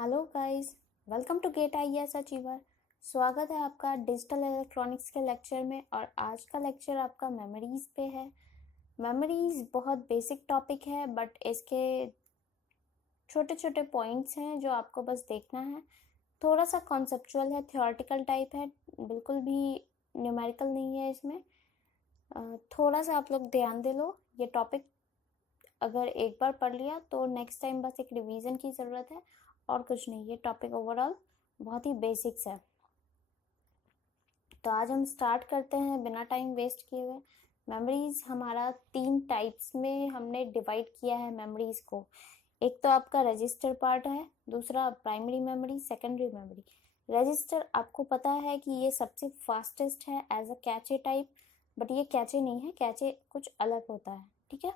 Hello guys, welcome to get IAS achiever. स्वागत है आपका डिजिटल इलेक्ट्रॉनिक्स के लेक्चर में। और आज का लेक्चर आपका मेमोरीज पे है। मेमोरीज बहुत बेसिक टॉपिक है, बट इसके छोटे छोटे पॉइंट्स हैं जो आपको बस देखना है। थोड़ा सा कॉन्सेप्चुअल है, थ्योरेटिकल टाइप है, बिल्कुल भी न्यूमेरिकल नहीं है इसमें। थोड़ा सा आप लोग ध्यान दे लो। ये टॉपिक अगर एक बार पढ़ लिया तो नेक्स्ट टाइम बस एक रिवीजन की ज़रूरत है और कुछ नहीं। ये टॉपिक ओवरऑल बहुत ही बेसिक्स है। तो आज हम स्टार्ट करते हैं बिना टाइम वेस्ट किए हुए। मेमोरीज हमारा 3 टाइप्स में हमने डिवाइड किया है मेमोरीज को। एक तो आपका रजिस्टर पार्ट है, दूसरा primary memory, secondary memory. Register आपको पता है कि ये सबसे फास्टेस्ट है as a cache type, but ये कैचे नहीं है, कैचे कुछ अलग होता है, ठीक है।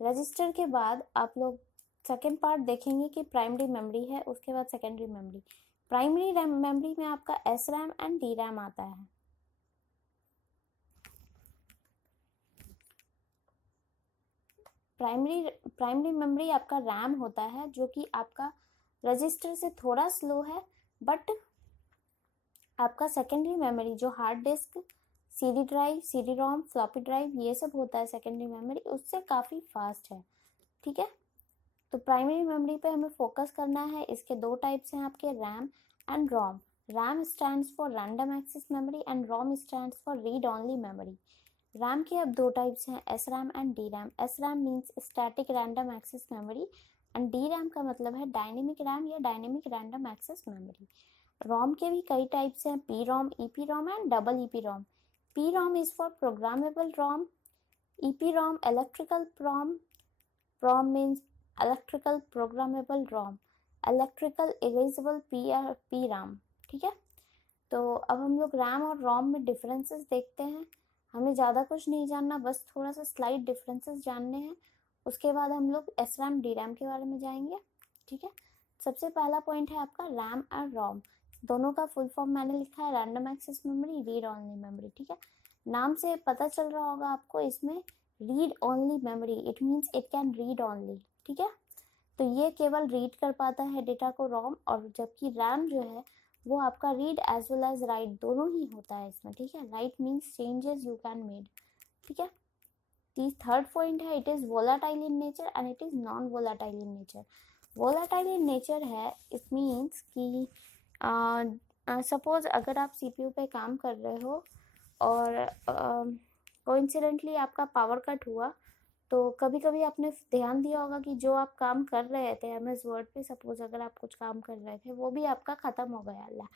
रजिस्टर के बाद आप लोग सेकेंड पार्ट देखेंगे कि प्राइमरी मेमोरी है, उसके बाद सेकेंडरी मेमोरी। प्राइमरी मेमोरी में आपका S RAM and D RAM आता है। प्राइमरी मेमोरी आपका रैम होता है जो कि आपका रजिस्टर से थोड़ा स्लो है, बट आपका सेकेंडरी मेमोरी जो hard disk, CD drive, CD ROM, floppy drive, ये सब होता है सेकेंडरी मेमोरी, उससे काफ़ी फास्ट है, ठीक है। तो प्राइमरी मेमोरी पे हमें फोकस करना है। इसके 2 टाइप्स हैं आपके, RAM and ROM. RAM stands for random access memory and ROM stands for read only memory. RAM के अब 2 टाइप्स हैं, S RAM and D RAM. S RAM means static random access memory and D RAM का मतलब है dynamic RAM या dynamic random access memory. ROM के भी कई टाइप्स हैं, P ROM, EP ROM and double EP ROM. P ROM is for programmable Rome, EP ROM electrical ROM, ROM means electrical programmable ROM, electrical erasable PRAM, ठीक है। तो अब हम लोग रैम और रोम में डिफरेंसेस देखते हैं। हमें ज़्यादा कुछ नहीं जानना, बस थोड़ा सा स्लाइड डिफरेंसेस जानने हैं। उसके बाद हम लोग एस रैम डी रैम के बारे में जाएंगे, ठीक है। सबसे पहला पॉइंट है आपका रैम और रोम। दोनों का फुल फॉर्म मैंने लिखा है, random access memory, read only memory, ठीक है। नाम से पता चल रहा होगा आपको, इसमें read only memory, it means it can read only, ठीक है। तो ये केवल रीड कर पाता है डेटा को रोम, और जबकि रैम जो है वो आपका read as well as write दोनों ही होता है इसमें, ठीक है। Write means changes you can made, ठीक है। थर्ड पॉइंट है, it is volatile in nature and it is non volatile in nature. Volatile in nature है, इट मीन्स कि सपोज अगर आप सीपीयू पे काम कर रहे हो और कोइंसिडेंटली आपका पावर कट हुआ, तो कभी कभी आपने ध्यान दिया होगा कि जो आप काम कर रहे थे एमएस वर्ड पे, सपोज अगर आप कुछ काम कर रहे थे वो भी आपका ख़त्म हो गया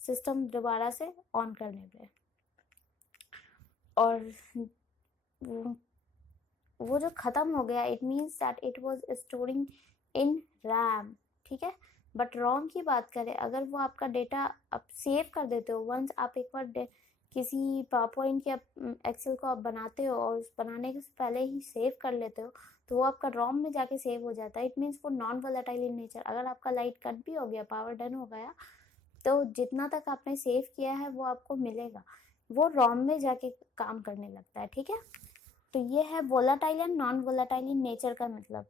सिस्टम दोबारा से ऑन करने पे, और वो जो ख़त्म हो गया, it means that it was storing in RAM, ठीक है। बट रोम की बात करें, अगर वो आपका डेटा आप सेव कर देते हो, वंस आप एक बार किसी पावर पॉइंट या एक्सेल को आप बनाते हो और उस बनाने के पहले ही सेव कर लेते हो, तो वो आपका रोम में जाके सेव हो जाता है। इट मीन्स वो नॉन वोलेटाइल इन नेचर। अगर आपका लाइट कट भी हो गया, पावर डन हो गया, तो जितना तक आपने सेव किया है वो आपको मिलेगा, वो रोम में जाके काम करने लगता है, ठीक है। तो ये है volatile and non volatile in nature का मतलब।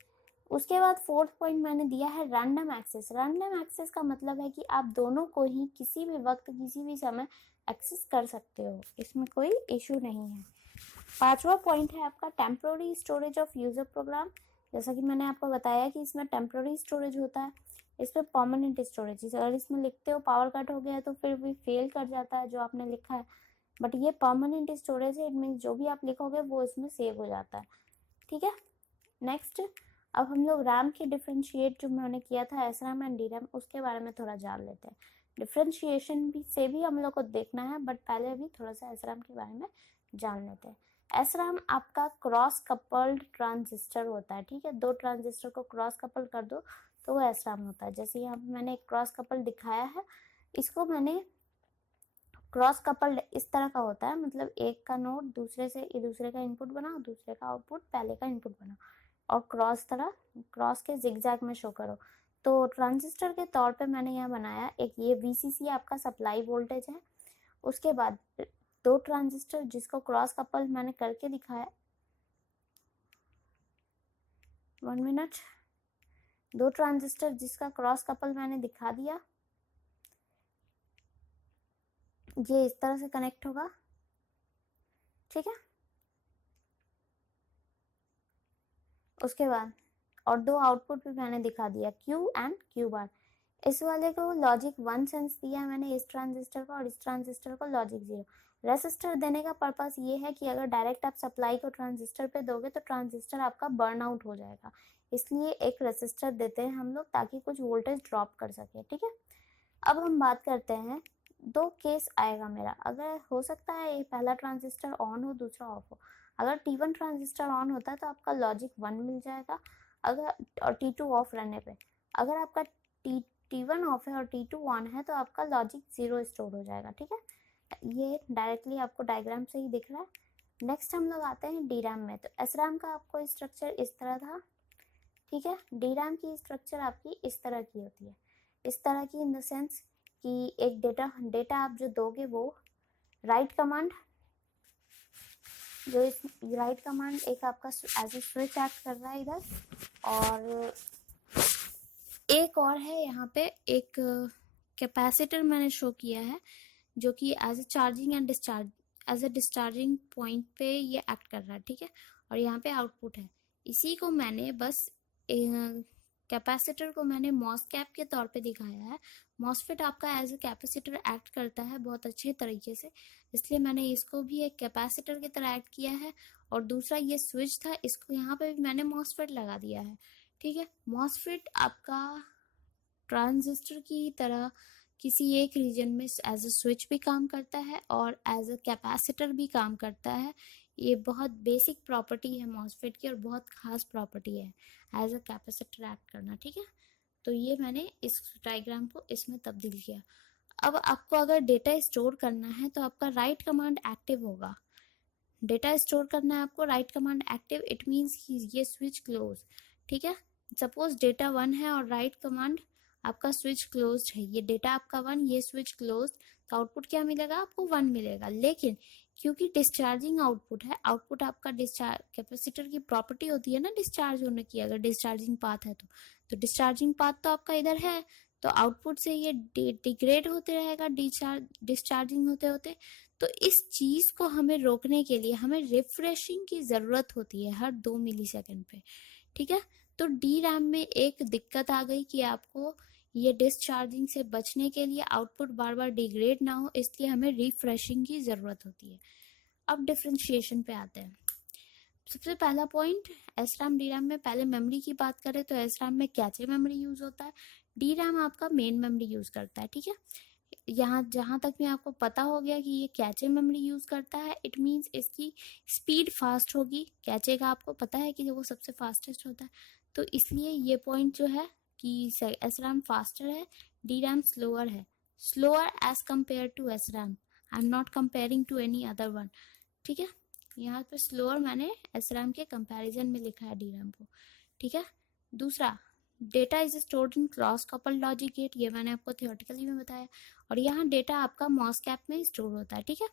उसके बाद फोर्थ पॉइंट मैंने दिया है रैंडम एक्सेस। रैंडम एक्सेस का मतलब है कि आप दोनों को ही किसी भी वक्त किसी भी समय एक्सेस कर सकते हो, इसमें कोई इशू नहीं है। पांचवा पॉइंट है आपका temporary storage of user program. जैसा कि मैंने आपको बताया कि इसमें टेम्प्रोरी स्टोरेज होता है, इसमें परमानेंट स्टोरेज। अगर इसमें लिखते हो पावर कट हो गया तो फिर भी फेल कर जाता है जो आपने लिखा है, बट ये परमानेंट स्टोरेज है, इट मीन जो भी आप लिखोगे वो इसमें सेव हो जाता है, ठीक है। नेक्स्ट, अब हम लोग रैम की डिफ्रेंशिएट जो मैंने किया था S RAM and D RAM, उसके बारे में थोड़ा जान लेते हैं। डिफ्रेंशिएशन भी से भी हम लोग को देखना है, बट पहले अभी थोड़ा सा एस रैम के बारे में जान लेते हैं। एस रैम आपका क्रॉस कपल्ड ट्रांजिस्टर होता है, ठीक है। 2 ट्रांजिस्टर को क्रॉस कपल कर दो तो वो एस रैम होता है। जैसे यहाँ पे मैंने एक क्रॉस कपल दिखाया है, इसको मैंने क्रॉस कपल्ड इस तरह का होता है, मतलब एक का नोड दूसरे से दूसरे का इनपुट बनाओ, दूसरे का आउटपुट पहले का इनपुट बनाओ, और क्रॉस के जिगजैग में शो करो। तो ट्रांजिस्टर के तौर पे मैंने यहाँ बनाया एक, ये वीसीसी आपका सप्लाई वोल्टेज है। उसके बाद 2 ट्रांजिस्टर जिसको क्रॉस कपल मैंने करके दिखाया, 1 मिनट। दो ट्रांजिस्टर जिसका क्रॉस कपल मैंने दिखा दिया, ये इस तरह से कनेक्ट होगा, ठीक है। उसके बाद और दो आउटपुट भी मैंने दिखा दिया, Q एंड Q बार। इस वाले को लॉजिक 1 सेंस दिया है मैंने इस ट्रांजिस्टर को, और इस ट्रांजिस्टर को लॉजिक 0। रेसिस्टर देने का पर्पस ये है कि अगर डायरेक्ट आप सप्लाई को ट्रांजिस्टर पे दोगे तो ट्रांजिस्टर आपका बर्न आउट हो जाएगा, इसलिए एक रेसिस्टर देते हैं हम लोग ताकि कुछ वोल्टेज ड्रॉप कर सके, ठीक है। अब हम बात करते हैं, दो केस आएगा मेरा, अगर हो सकता है ये पहला ट्रांजिस्टर ऑन हो दूसरा ऑफ हो। अगर T1 ट्रांजिस्टर ऑन होता है तो आपका लॉजिक 1 मिल जाएगा, अगर और T2 ऑफ रहने पे। अगर आपका T1 ऑफ है और T2 ऑन है तो आपका लॉजिक 0 स्टोर हो जाएगा, ठीक है। ये डायरेक्टली आपको डायग्राम से ही दिख रहा है। नेक्स्ट हम लोग आते हैं DRAM में। तो SRAM का आपको स्ट्रक्चर इस तरह था, ठीक है। DRAM की स्ट्रक्चर आपकी इस तरह की होती है, इस तरह की इन द सेंस कि एक डेटा आप जो दोगे वो राइट कमांड, जो इस राइट कमांड एक आपका एज ए स्विच एक्ट कर रहा है इधर, और एक और है यहाँ पे एक कैपेसिटर मैंने शो किया है जो कि as a charging and discharge, as a discharging point पे ये एक्ट कर रहा है, ठीक है। और यहाँ पे आउटपुट है, इसी को मैंने बस कैपेसिटर को मैंने मॉसफेट के तौर पे दिखाया है। मॉसफेट आपका एज ए कैपेसिटर एक्ट करता है बहुत अच्छे तरीके से, इसलिए मैंने इसको भी एक कैपेसिटर की तरह एक्ट किया है। और दूसरा ये स्विच था, इसको यहाँ पे भी मैंने मॉसफेट लगा दिया है, ठीक है। मॉसफेट आपका ट्रांजिस्टर की तरह किसी एक रीजन में एज अ स्विच भी काम करता है और एज अ कैपेसिटर भी काम करता है। ये बहुत बेसिक प्रॉपर्टी है मॉसफेट की और बहुत खास प्रॉपर्टी है एज अ कैपेसिटर एक्ट करना, ठीक है। तो ये मैंने इस डायग्राम को इसमें तब्दील किया। अब आपको अगर डेटा स्टोर करना है तो आपका राइट कमांड एक्टिव होगा। डेटा स्टोर करना है आपको, right command active, it means ये स्विच क्लोज, ठीक है। सपोज डेटा 1 है और राइट कमांड आपका स्विच क्लोज्ड है, ये डेटा आपका 1, ये स्विच क्लोज्ड, तो आउटपुट क्या मिलेगा आपको 1 मिलेगा। लेकिन क्योंकि डिस्चार्जिंग आउटपुट है, आउटपुट आपका डिस्चार्ज, कैपेसिटर की प्रॉपर्टी होती है ना डिस्चार्ज होने की, अगर डिस्चार्जिंग पाथ है तो डिस्चार्जिंग पाथ तो आपका इधर है, तो आउटपुट से ये डिग्रेड होते रहेगा डिस्चार्जिंग होते होते। तो इस चीज को हमें रोकने के लिए हमें रिफ्रेशिंग की जरूरत होती है हर 2 मिलीसेकंड पे, ठीक है। तो DRAM में एक दिक्कत आ गई कि आपको ये डिस्चार्जिंग से बचने के लिए आउटपुट बार बार डिग्रेड ना हो, इसलिए हमें रिफ्रेशिंग की जरूरत होती है। अब डिफरेंशिएशन पे आते हैं। सबसे पहला पॉइंट, SRAM DRAM में, पहले मेमोरी की बात करें तो SRAM में कैचे मेमोरी यूज होता है, DRAM आपका मेन मेमोरी यूज करता है, ठीक है। यहाँ जहाँ तक भी आपको पता हो गया कि ये कैचे मेमोरी यूज करता है, इट मीन्स इसकी स्पीड फास्ट होगी। कैचे का आपको पता है कि वो सबसे फास्टेस्ट होता है, तो इसलिए ये पॉइंट जो है कि SRAM फास्टर है, DRAM स्लोअर है, slower as compare to SRAM। I am not comparing to any other one, ठीक है। यहाँ पे स्लोअर मैंने SRAM के कंपैरिजन में लिखा है DRAM को, ठीक है। दूसरा, data is stored in cross couple logic gate, ये मैंने आपको थियोरेटिकली में बताया, और यहाँ डेटा आपका मॉसफेट में स्टोर होता है, ठीक है।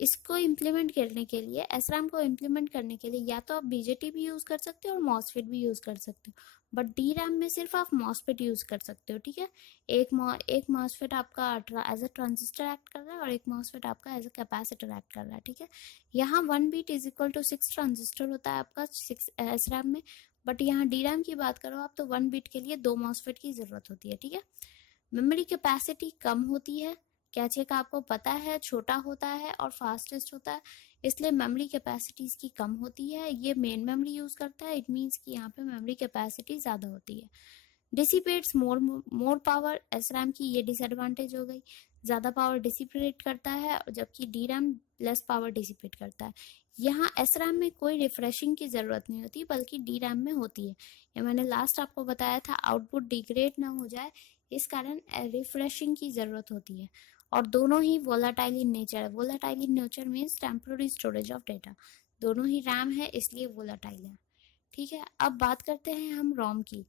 इसको इम्प्लीमेंट करने के लिए, SRAM को इम्प्लीमेंट करने के लिए या तो आप BJT भी यूज कर सकते हो और मॉसफेट भी यूज कर सकते हो, बट DRAM में सिर्फ आप मॉसफेट यूज कर सकते हो, ठीक है। एक मॉसफेट आपका एज अ ट्रांजिस्टर एक्ट कर रहा है और एक मॉसफेट आपका एज अ कैपेसिटर एक्ट कर रहा है, ठीक है। यहाँ 1 bit is equal to 6 transistor होता है आपका 6 SRAM में, बट यहाँ DRAM की बात करो आप तो 1 बीट के लिए 2 मॉसफेट की जरूरत होती है, ठीक है। मेमोरी कैपेसिटी कम होती है, कैचे का आपको पता है छोटा होता है और फास्टेस्ट होता है, इसलिए मेमोरी कैपेसिटी इसकी कम होती है। ये मेन मेमोरी यूज करता है, इट मीन्स कि यहाँ पे मेमोरी कैपेसिटी ज्यादा होती है। डिसिपेट्स मोर पावर, SRAM की ये डिसएडवांटेज हो गई, ज्यादा पावर डिसिपेट करता है, जबकि DRAM लेस पावर डिसिपेट करता है। यहाँ SRAM में कोई रिफ्रेशिंग की जरूरत नहीं होती, बल्कि DRAM में होती है। ये मैंने लास्ट आपको बताया था, आउटपुट डिग्रेड ना हो जाए इस कारण रिफ्रेशिंग की जरूरत होती है। और दोनों ही वोलाटाइल इन नेचर है, volatile in nature means temporary storage of data, दोनों ही रैम है इसलिए वोलाटाइल है, ठीक है। अब बात करते हैं हम रोम की।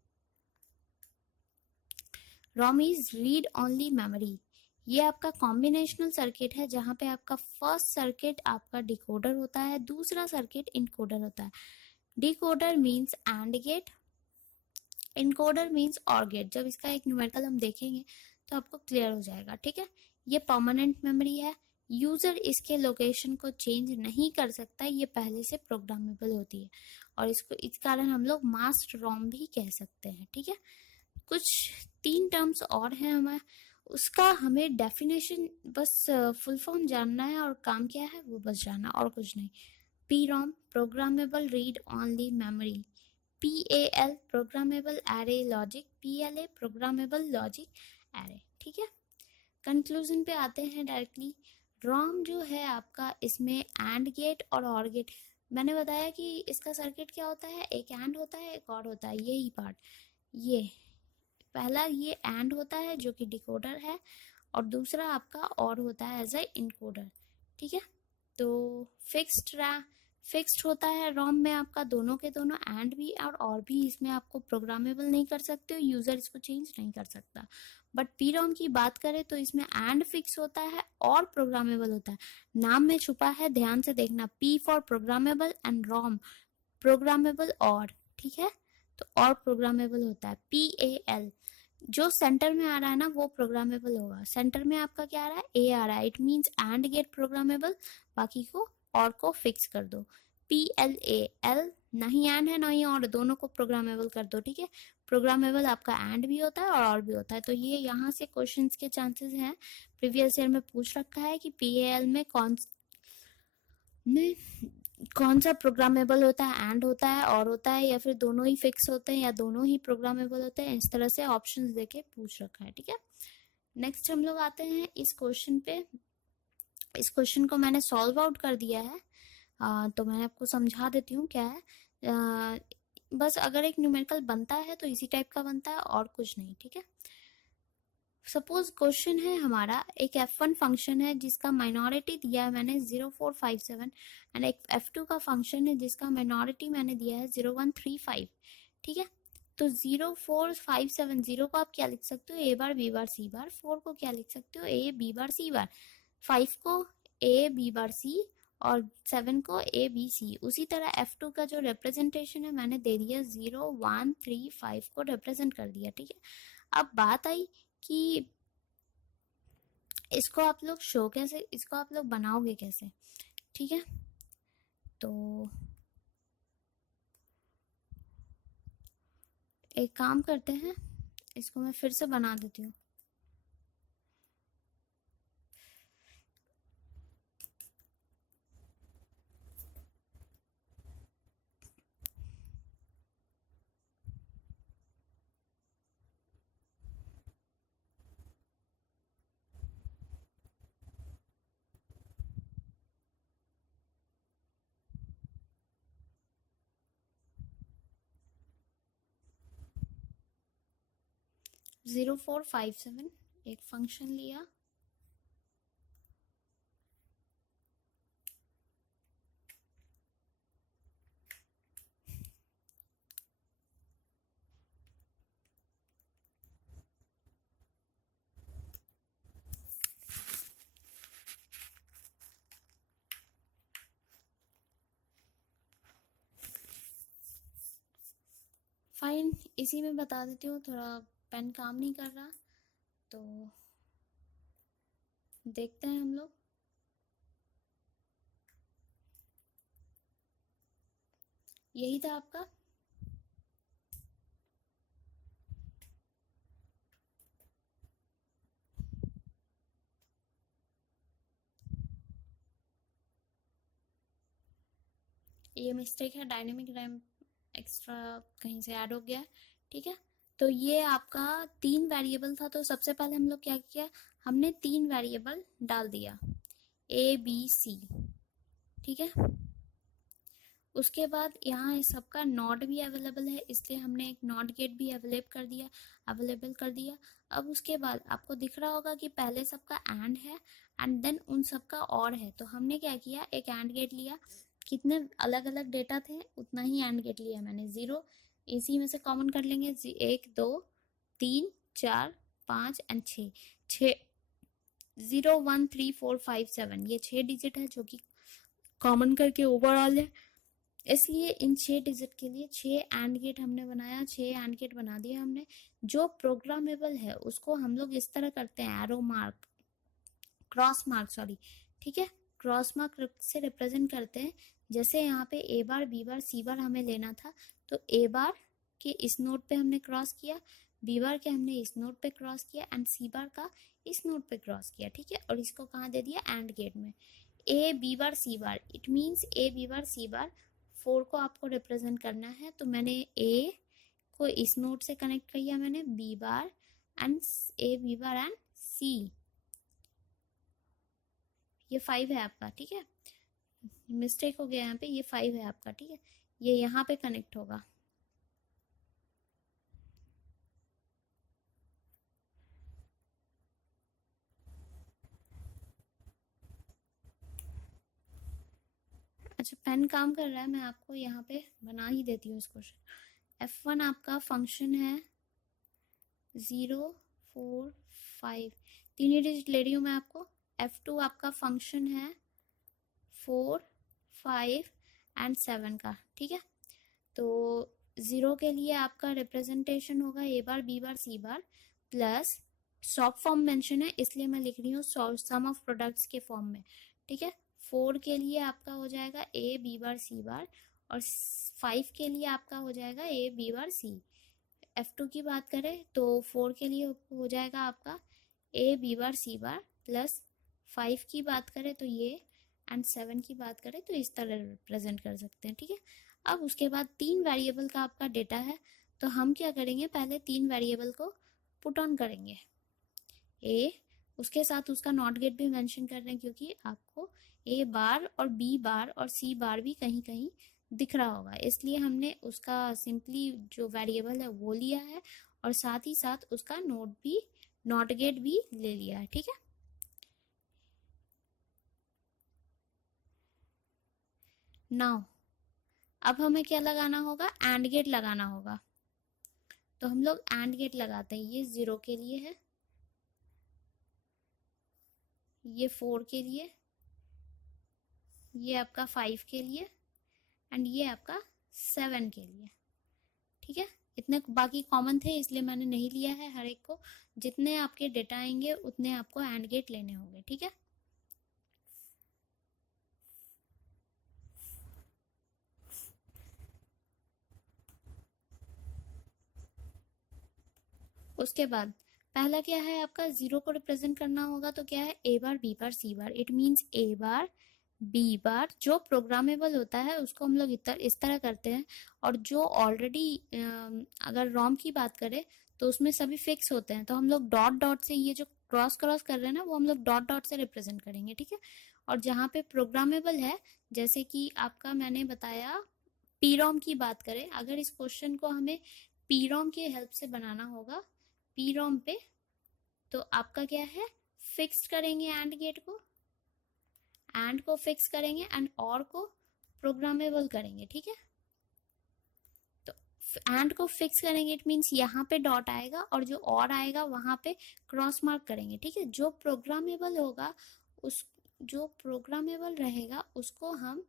रोम इज रीड ओनली मेमोरी, ये आपका कॉम्बिनेशनल सर्किट है जहाँ पे आपका फर्स्ट सर्किट आपका डिकोडर होता है, दूसरा सर्किट इनकोडर होता है। Decoder means and gate, encoder means or gate. जब इसका एक न्यूमेरिकल हम देखेंगे तो आपको क्लियर हो जाएगा, ठीक है। ये परमानेंट मेमोरी है, यूजर इसके लोकेशन को चेंज नहीं कर सकता, ये पहले से प्रोग्रामेबल होती है और इसको इस कारण हम लोग मास्टर रोम भी कह सकते हैं, ठीक है। कुछ 3 टर्म्स और हैं हमें, उसका हमें डेफिनेशन बस फुल फॉर्म जानना है और काम क्या है वो बस जानना, और कुछ नहीं। PROM programmable read only memory, PAL programmable array logic, PLA programmable logic array, ठीक है। कंक्लूजन पे आते हैं डायरेक्टली। रोम जो है आपका, इसमें एंड गेट और ऑर गेट, मैंने बताया कि इसका सर्किट क्या होता है, एक एंड होता है एक और होता है, यही पार्ट, ये पहला ये एंड होता है जो कि डिकोडर है और दूसरा आपका और होता है एज ए इनकोडर, ठीक है। तो फिक्स्ड होता है रोम में आपका, दोनों के दोनों एंड भी और भी, इसमें आपको प्रोग्रामेबल नहीं कर सकते हो, यूजर इसको चेंज नहीं कर सकता। बट PROM की बात करें तो इसमें एंड फिक्स होता है और प्रोग्रामेबल होता है, नाम में छुपा है, ध्यान से देखना, P for programmable and ROM programmable और, ठीक है। तो और प्रोग्रामेबल होता है PAL, जो सेंटर में आ रहा है ना वो प्रोग्रामेबल होगा, सेंटर में आपका क्या आ रहा है, A आ रहा है, it means and gate programmable, बाकी को और को फिक्स कर दो। PLAL नहीं एंड है ना ही और, दोनों को प्रोग्रामेबल कर दो, ठीक है। प्रोग्रामेबल आपका एंड भी होता है और भी होता है, तो ये यहाँ से क्वेश्चंस के चांसेस हैं, प्रीवियस ईयर में पूछ रखा है कि PAL में कौन सा प्रोग्रामेबल होता है, एंड होता है और होता है, या फिर दोनों ही फिक्स होते हैं या दोनों ही प्रोग्रामेबल होते हैं, इस तरह से ऑप्शंस देके पूछ रखा है, ठीक है। नेक्स्ट हम लोग आते हैं इस क्वेश्चन पे। इस क्वेश्चन को मैंने सॉल्व आउट कर दिया है, तो मैं आपको समझा देती हूँ क्या है। बस अगर एक न्यूमेरिकल बनता है तो इसी टाइप का बनता है और कुछ नहीं, ठीक है। सपोज क्वेश्चन है हमारा, एक F1 फंक्शन है जिसका माइनॉरिटी दिया है मैंने 0457 एंड एक F2 का फंक्शन है जिसका माइनॉरिटी मैंने दिया है 0135, ठीक है। तो 0457 0 को आप क्या लिख सकते हो, A bar B bar C बार, 4 को क्या लिख सकते हो, A B बार C बार, 5 को A B बार C और 7 को A B C। उसी तरह F2 का जो रिप्रेजेंटेशन है मैंने दे दिया 0135 को रिप्रेजेंट कर दिया, ठीक है। अब बात आई कि इसको आप लोग शो कैसे, इसको आप लोग बनाओगे कैसे, ठीक है। तो एक काम करते हैं, इसको मैं फिर से बना देती हूँ। जीरो फोर फाइव सेवन एक फंक्शन लिया, फाइन। इसी में बता देती हूँ, थोड़ा पेन काम नहीं कर रहा, तो देखते हैं हम लोग। यही था आपका, ये मिस्टेक है, डायनेमिक रैम एक्स्ट्रा कहीं से ऐड हो गया, ठीक है। तो ये आपका 3 वेरिएबल था, तो सबसे पहले हम लोग क्या किया, हमने 3 वेरिएबल डाल दिया ABC, ठीक है। उसके बाद यहाँ इस सबका नॉट भी अवेलेबल है, इसलिए हमने एक नॉट गेट भी अवेलेबल कर दिया। अब उसके बाद आपको दिख रहा होगा कि पहले सबका एंड है एंड देन उन सबका और है, तो हमने क्या किया, एक एंड गेट लिया, कितने अलग अलग डेटा थे उतना ही एंड गेट लिया मैंने, 0 इसी में से कॉमन कर लेंगे, 1 2 3 4 5 एंड 6 0 1 3 4 5 7, ये 6 डिजिट है जो कि कॉमन करके ओवरऑल है। इसलिए इन 6 डिजिट के लिए 6 एंड गेट हमने बनाया, 6 एंड गेट बना दिया हमने। जो प्रोग्रामेबल है उसको हम लोग इस तरह करते हैं, arrow mark, cross mark sorry, ठीक है, क्रॉस मार्क से रिप्रेजेंट करते हैं। जैसे यहाँ पे ए बार बी बार सी बार हमें लेना था, तो ए बार के इस नोड पे हमने क्रॉस किया, बी बार के हमने इस नोड पे क्रॉस किया एंड सी बार का इस नोड पे क्रॉस किया, ठीक है। और इसको कहाँ दे दिया, एंड गेट में, A B bar C bar, it means A B bar C bar. 4 को आपको रिप्रेजेंट करना है, तो मैंने ए को इस नोड से कनेक्ट किया, मैंने B bar and A B bar and C, ये 5 है आपका, ठीक है, मिस्टेक हो गया यहाँ पे, ये 5 है आपका, ठीक है, ये यहाँ पे कनेक्ट होगा। अच्छा, पेन काम कर रहा है, मैं आपको यहाँ पे बना ही देती हूँ इस क्वेश्चन। F1 आपका फंक्शन है 0 4 5, 3 डिजिट ले रही हूँ मैं आपको। F2 आपका फंक्शन है 4 5 एंड 7 का, ठीक है। तो 0 के लिए आपका रिप्रेजेंटेशन होगा ए बार बी बार सी बार प्लस, शॉर्ट फॉर्म मेंशन है इसलिए मैं लिख रही हूँ सम ऑफ प्रोडक्ट्स के फॉर्म में, ठीक है। 4 के लिए आपका हो जाएगा ए बी बार सी बार, और 5 के लिए आपका हो जाएगा ए बी बार सी। F2 की बात करें तो 4 के लिए हो जाएगा आपका ए बी बार सी बार प्लस, 5 की बात करें तो ये, एंड 7 की बात करें तो इस तरह रिप्रेजेंट कर सकते हैं, ठीक है। अब उसके बाद 3 वेरिएबल का आपका डेटा है, तो हम क्या करेंगे, पहले 3 वेरिएबल को पुट ऑन करेंगे। ए, उसके साथ उसका नॉट गेट भी मेंशन कर रहे हैं क्योंकि आपको ए बार और बी बार और सी बार भी कहीं कहीं दिख रहा होगा, इसलिए हमने उसका सिंपली जो वेरिएबल है वो लिया है और साथ ही साथ उसका नोट भी, नॉट गेट भी ले लिया है, ठीक है। नाउ अब हमें क्या लगाना होगा, एंड गेट लगाना होगा। तो हम लोग एंड गेट लगाते हैं, ये 0 के लिए है, ये 4 के लिए, ये आपका 5 के लिए एंड ये आपका 7 के लिए, ठीक है। इतने बाकी कॉमन थे इसलिए मैंने नहीं लिया है हर एक को, जितने आपके डेटा आएंगे उतने आपको एंड गेट लेने होंगे, ठीक है। उसके बाद पहला क्या है आपका, 0 को रिप्रेजेंट करना होगा, तो क्या है A bar B bar C bar, it means A bar B bar जो प्रोग्रामेबल होता है उसको हम लोग इस तरह करते हैं, और जो ऑलरेडी अगर रोम की बात करें तो उसमें सभी फिक्स होते हैं, तो हम लोग डॉट डॉट से, ये जो क्रॉस क्रॉस कर रहे हैं ना वो हम लोग डॉट डॉट से रिप्रेजेंट करेंगे, ठीक है। और जहाँ पे प्रोग्रामेबल है, जैसे कि आपका मैंने बताया पीरोम की बात करें, अगर इस क्वेश्चन को हमें पीरोम की हेल्प से बनाना होगा, पीरोम पे, तो आपका क्या है, फिक्स करेंगे एंड गेट को, एंड को फिक्स करेंगे एंड और को प्रोग्रामेबल करेंगे, ठीक है। तो एंड को फिक्स करेंगे, इट मीन्स यहाँ पे डॉट आएगा और जो और आएगा वहां पे क्रॉस मार्क करेंगे, ठीक है। जो प्रोग्रामेबल होगा, उस जो प्रोग्रामेबल रहेगा उसको हम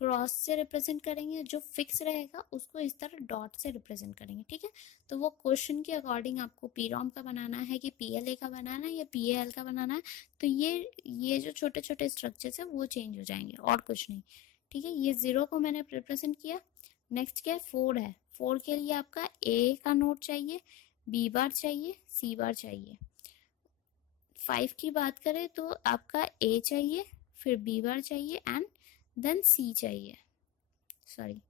क्रॉस से रिप्रेजेंट करेंगे, जो फिक्स रहेगा उसको इस तरह डॉट से रिप्रेजेंट करेंगे, ठीक है। तो वो क्वेश्चन के अकॉर्डिंग आपको पीरोम का बनाना है कि पीएलए का बनाना है या पीएल का बनाना है, तो ये जो छोटे छोटे स्ट्रक्चर्स है वो चेंज हो जाएंगे और कुछ नहीं, ठीक है। ये 0 को मैंने रिप्रेजेंट किया। नेक्स्ट क्या है, 4 है, 4 के लिए आपका ए का नोट चाहिए, बी बार चाहिए, सी बार चाहिए। 5 की बात करें तो आपका ए चाहिए, फिर बी बार चाहिए एंड देन सी चाहिए, सॉरी,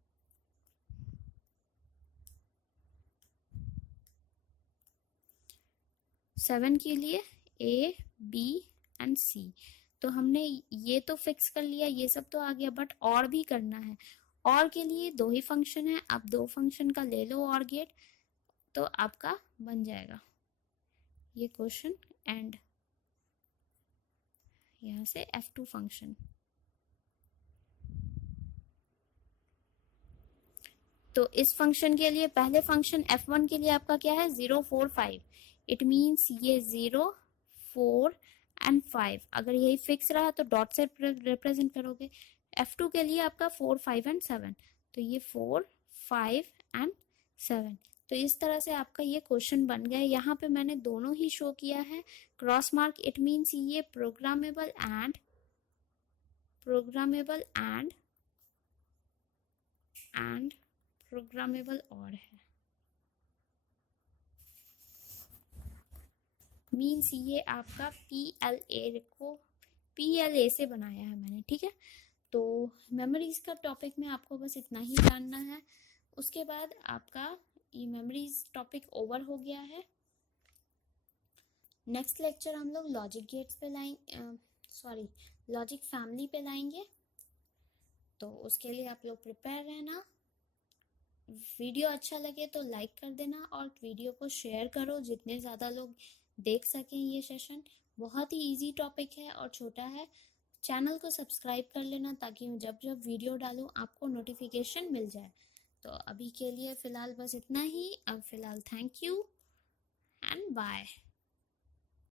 सेवन के लिए ए बी एंड सी। तो हमने ये तो फिक्स कर लिया, ये सब तो आ गया, बट और भी करना है। और के लिए 2 ही फंक्शन है, आप 2 फंक्शन का ले लो और गेट, तो आपका बन जाएगा ये क्वेश्चन एंड यहाँ से F2 फंक्शन। तो इस फंक्शन के लिए पहले फंक्शन F1 के लिए आपका क्या है, 0 4 5, इट मीन्स ये 0 4 एंड 5, अगर यही फिक्स रहा तो डॉट से रिप्रेजेंट करोगे। F2 के लिए आपका 4 5 एंड 7, तो ये 4, 5 एंड 7। तो इस तरह से आपका ये क्वेश्चन बन गया है। यहाँ पे मैंने दोनों ही शो किया है। क्रॉस मार्क इट मीन्स ये प्रोग्रामेबल एंड प्रोग्रामेबल और है, मीन्स ये आपका PLA को PLA से बनाया है मैंने, ठीक है। तो मेमोरीज का टॉपिक में आपको बस इतना ही जानना है। उसके बाद आपका ये मेमोरीज टॉपिक ओवर हो गया है। नेक्स्ट लेक्चर हम लोग लॉजिक गेट्स पे लाएंगे, लॉजिक फैमिली पे लाएंगे। तो उसके लिए आप लोग प्रिपेयर रहना। वीडियो अच्छा लगे तो लाइक कर देना और वीडियो को शेयर करो, जितने ज़्यादा लोग देख सकें। ये सेशन बहुत ही इजी टॉपिक है और छोटा है। चैनल को सब्सक्राइब कर लेना ताकि जब जब वीडियो डालूं आपको नोटिफिकेशन मिल जाए। तो अभी के लिए फ़िलहाल बस इतना ही। अब फ़िलहाल थैंक यू एंड बाय।